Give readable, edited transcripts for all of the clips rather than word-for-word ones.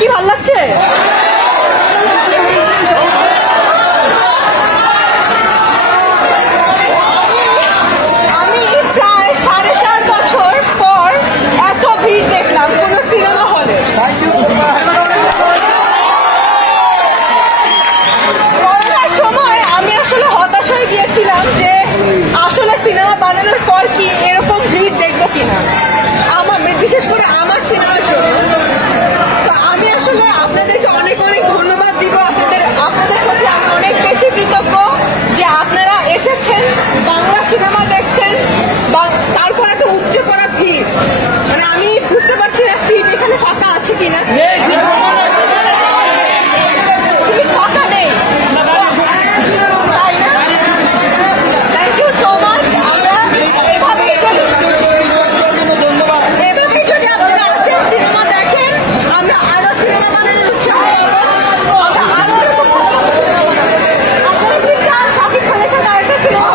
কি ভালো লাগছে? আমি প্রায় 4.5 বছর পর এত ভিড় দেখলাম কোন সিনেমা হলে। করোনার সময় আমি আসলে হতাশ হয়ে গিয়েছিলাম যে আসলে সিনেমা বানানোর পর কি এরকম ভিড় দেখবো কিনা, আমার বিশেষ করে আমার সিনেমার জন্য। তো আমি আসলে আপনাদেরকে অনেক অনেক ধন্যবাদ দিব। আপনাদের প্রতি আমি অনেক বেশি কৃতজ্ঞ যে আপনারা এসেছেন, বাংলা সিনেমা দেখছেন, তারপর এত উপচে পড়া ভিড়। মানে আমি বুঝতে পারছি না সিট এখানে ফাঁকা আছে কিনা। ফাঁকা নেই। Thank you so much. আমরা এভাবেই যদি আপনারা আসেন, সিনেমা দেখেন, আমরা আরো সিনেমা বানানোর উৎসাহ পাবো। আপনারা কি চান শাকিব খানের সাথে আরেকটা সিনেমা?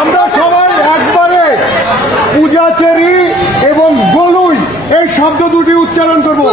আমরা সবাই একবারে পূজাচেরি এবং গলুই এই শব্দ দুটি উচ্চারণ করবো।